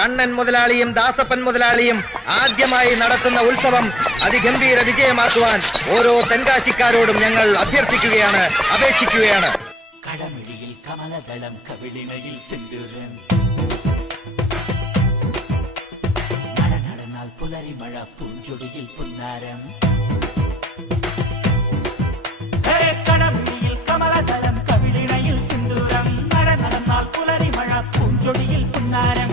കണ്ണൻ മുതലാളിയും ദാസപ്പൻ മുതലാളിയും ആദ്യമായി നടത്തുന്ന ഉത്സവം അതിഗംഭീര വിജയമാക്കുവാൻ ഓരോ തെങ്കാശിക്കാരോടും ഞങ്ങൾ അഭ്യർത്ഥിക്കുകയാണ്, അപേക്ഷിക്കുകയാണ്. കടമിഴിയിൽ കമലദളം, കവിളിണയിൽ സിന്ദൂരം, നടന്നാൽ പുലരിമഴ, പൂഞ്ചൊടിയിൽ പുന്നാരം. കടമിഴിയിൽ കമലദളം, കവിളിണയിൽ സിന്ദൂരം, നടന്നാൽ പുലരിമഴ, പൂഞ്ചൊടിയിൽ പുന്നാരം.